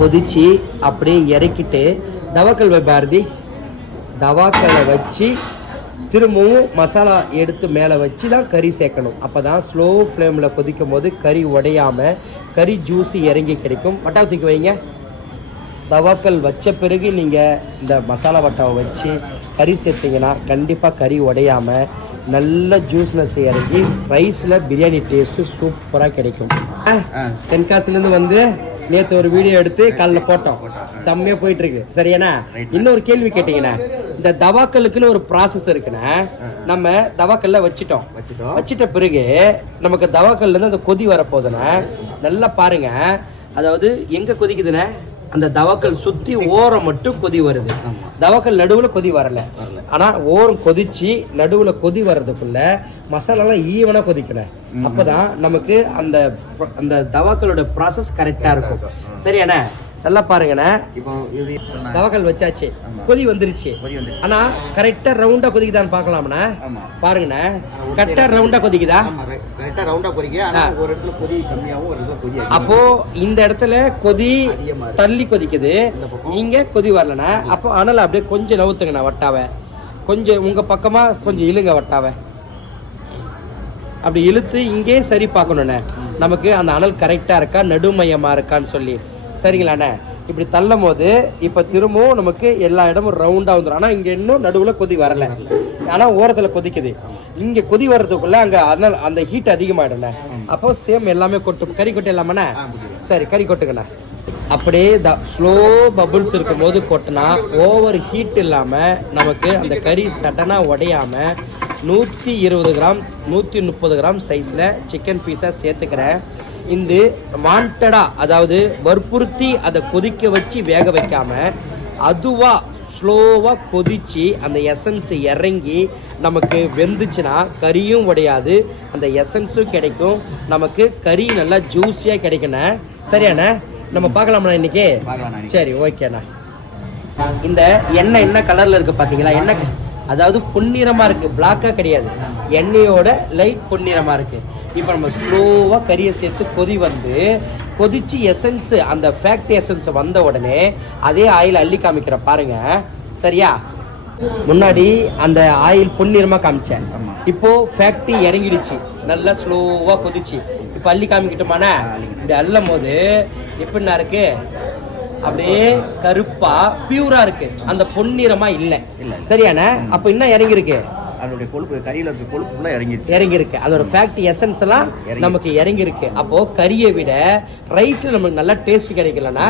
கொதிச்சு அப்படியே இறக்கிட்டு தவாக்கல் பாரதி தவாக்கலை வச்சு திரும்பவும் மசாலா எடுத்து மேலே வச்சு தான் கறி சேர்க்கணும். அப்போ தான் ஸ்லோ ஃப்ளேமில் கொதிக்கும் போது கறி உடையாமல் கறி ஜூஸு இறங்கி கிடைக்கும். வட்டாவை தூக்கி வைங்க. தவாக்கல் வச்ச பிறகு நீங்கள் இந்த மசாலா வட்டாவை வச்சு கறி சேர்த்திங்கன்னா கண்டிப்பாக கறி உடையாமல் நல்ல ஜூஸ்னஸ் இறங்கி ரைஸில் பிரியாணி டேஸ்ட்டு சூப்பராக கிடைக்கும். தென்காசிலேருந்து வந்து நேற்று ஒரு வீடியோ எடுத்து காலைல போட்டோம், செம்மையாக போயிட்டு இருக்கு. சரியாண்ணா? இன்னொரு கேள்வி கேட்டீங்கண்ணா, இந்த தவாக்கலுக்குன்னு ஒரு ப்ராசஸ் இருக்குண்ணா. நம்ம தவாக்கல்ல வச்சிட்ட பிறகு நமக்கு தவாக்கல்ல இருந்து அந்த கொதி வரப்போகுதுண்ணா. நல்லா பாருங்க, அதாவது எங்க கொதிக்குதுண்ணா, அந்த தவாக்கல் சுத்தி ஓரம் மட்டும் கொதி வருது. தவாக்கல் நடுவுல கொதி வரல. ஆனா ஓரம் கொதிச்சு நடுவுல கொதி வர்றதுக்குள்ள மசாலாலாம் ஈவனா கொதிக்கணும். அப்பதான் நமக்கு அந்த அந்த தவாக்கலோட ப்ராசஸ் கரெக்டா இருக்கும். சரியாண்ணா? நல்லா பாருங்கண்ணா, தவாக்கல் வச்சாச்சு, கொதி வந்துருச்சு. ஆனா கரெக்டா ரவுண்டா கொதிக்குதான்னு பாக்கலாம்ண்ணா. பாருங்கண்ணா, கரெக்டா ரவுண்டா கொதிக்குதா? அப்போ இந்த இடத்துல கொதி தள்ளி கொதிக்குது, இங்க கொதி வரலண்ணா. அப்போ அனல் அப்படியே கொஞ்சம் நவுத்துங்கண்ணா வட்டாவை. கொஞ்சம் உங்க பக்கமா கொஞ்சம் இழுங்க வட்டாவை. அப்படி இழுத்து இங்கே சரி பார்க்கணுண்ணே, நமக்கு அந்த அனல் கரெக்டா இருக்கா நடுமையமா இருக்கான்னு சொல்லி. சரிங்களாண்ணே? இப்படி தள்ளும் போது இப்போ திரும்பவும் நமக்கு எல்லா இடமும் ரவுண்டாக வந்துடும். ஆனால் இங்கே இன்னும் நடுவில் கொதி வரல, ஆனால் ஓரத்தில் கொதிக்குது. இங்கே கொதி வர்றதுக்குள்ள அங்கே அதனால் அந்த ஹீட் அதிகமாகிடுண்ணே. அப்போ சேம் எல்லாமே கறி கொட்டு இல்லாமண்ணே. சரி, கறி கொட்டுங்கண்ணா. அப்படியே ஸ்லோ பபுள்ஸ் இருக்கும் போது கொட்டினா ஓவர் ஹீட் இல்லாமல் நமக்கு அந்த கறி சடனாக உடையாமல் 120 கிராம் 130 கிராம் சைஸில் சிக்கன் பீஸாக சேர்த்துக்கிறேன். இந்த வாண்டடா, அதாவது வற்புறுத்தி அதை கொதிக்க வச்சு வேக வைக்காம அதுவா ஸ்லோவா கொதிச்சு அந்த எசன்ஸ் இறங்கி நமக்கு வெந்துச்சுன்னா கறியும் உடையாது, அந்த எசன்ஸும் கிடைக்கும், நமக்கு கறி நல்லா ஜூஸியா கிடைக்கணும். சரியாண்ணா? நம்ம பார்க்கலாம்ண்ணா இன்னைக்கு? சரி, ஓகேண்ணா. இந்த எண்ணெய் என்ன கலர்ல இருக்கு பாத்தீங்களா? எண்ணெய் அதாவது பொன்னிறமா இருக்கு, பிளாக்கா கிடையாது. எண்ணெயோட லைட் பொன்னிறமா இருக்கு. இப்போ நம்ம ஸ்லோவா கறியை சேர்த்து கொதிச்சு எசன்ஸ், அந்த ஃபேக்ட் எசன்ஸ் வந்த உடனே அதே ஆயில் அள்ளி காமிக்கிற பாருங்க. சரியா? முன்னாடி அந்த ஆயில் பொன்னிறமா காமிச்சேன், இப்போ ஃபேக்ட் இறங்கிடுச்சு, நல்லா ஸ்லோவா கொதிச்சு. இப்போ அள்ளி காமிக்கிட்டோமாண்ணா? இப்படி அள்ளும் போது எப்படின்னா இருக்கு, அப்படியே கருப்பா பியூரா இருக்கு, அந்த பொன்னிறமா இல்ல. சரியாண்ணா? அப்ப இன்னும் இறங்கி இருக்கு, அதோட கொழுப்பு, கறியில இருக்க கொழுப்பு இறங்கி இருக்கு, அதோட ஃபேக்ட் எசன்ஸ் எல்லாம் நமக்கு இறங்கி இருக்கு. அப்போ கறியை விட ரைஸ் நமக்கு நல்லா டேஸ்ட் கிடைக்கலன்னா